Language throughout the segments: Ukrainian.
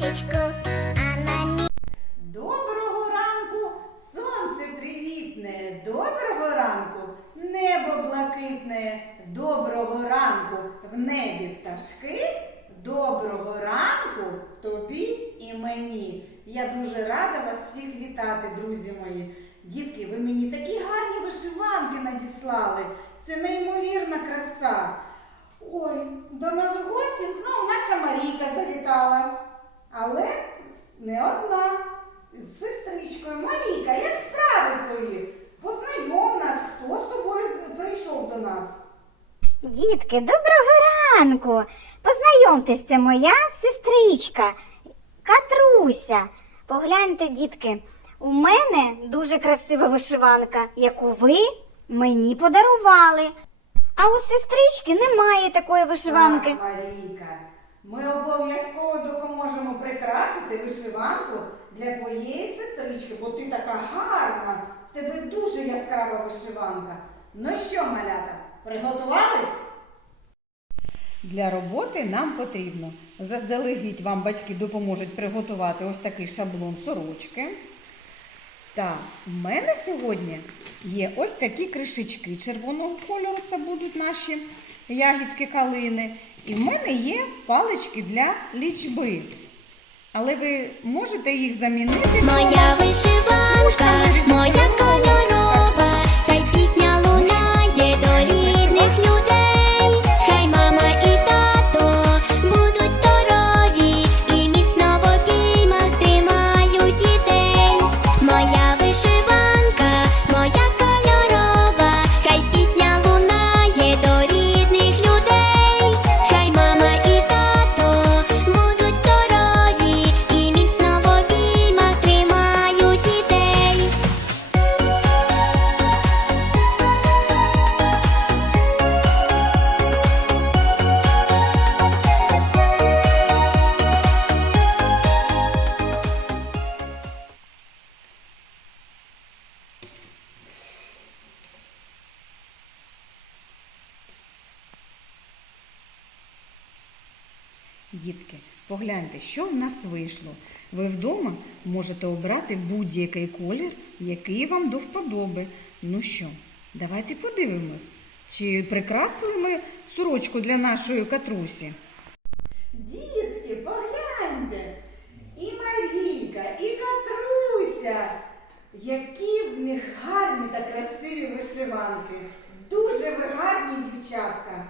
яєчечко, а на ній... Доброго ранку, сонце привітне, доброго ранку, небо блакитне, доброго ранку, в небі пташки. Доброго ранку тобі і мені. Я дуже рада вас всіх вітати, друзі мої. Дітки, ви мені такі гарні вишиванки надіслали. Це неймовірна краса. Не одна. З сестричкою. Марійка, як справи твої? Познайом нас, хто з тобою прийшов до нас? Дітки, доброго ранку! Познайомтесь, це моя сестричка Катруся. Погляньте, дітки, у мене дуже красива вишиванка, яку ви мені подарували. А у сестрички немає такої вишиванки. Так, Марійка, ми обов'язково допоможемо прикрасити вишиванку для твоєї сестрички, бо ти така гарна, в тебе дуже яскрава вишиванка. Ну що, малята, приготувались? Для роботи нам потрібно заздалегідь вам батьки допоможуть приготувати ось такий шаблон сорочки. Так, в мене сьогодні є ось такі кришечки червоного кольору, це будуть наші ягідки калини. І в мене є палички для лічби. Але ви можете їх замінити. Моя вишиванка, Дітки, погляньте, що в нас вийшло. Ви вдома можете обрати будь-який колір, який вам до вподоби. Ну що, давайте подивимось, чи прикрасили ми сорочку для нашої катрусі. Дітки, погляньте! І Марійка, і Катруся. Які в них гарні та красиві вишиванки. Дуже ви гарні дівчатка.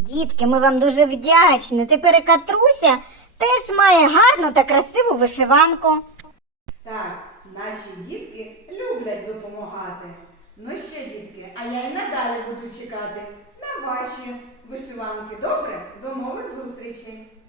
Дітки, ми вам дуже вдячні. Тепер Катруся теж має гарну та красиву вишиванку. Так, наші дітки люблять допомагати. Ну що, дітки, а я й надалі буду чекати на ваші вишиванки. Добре? До нових зустрічей!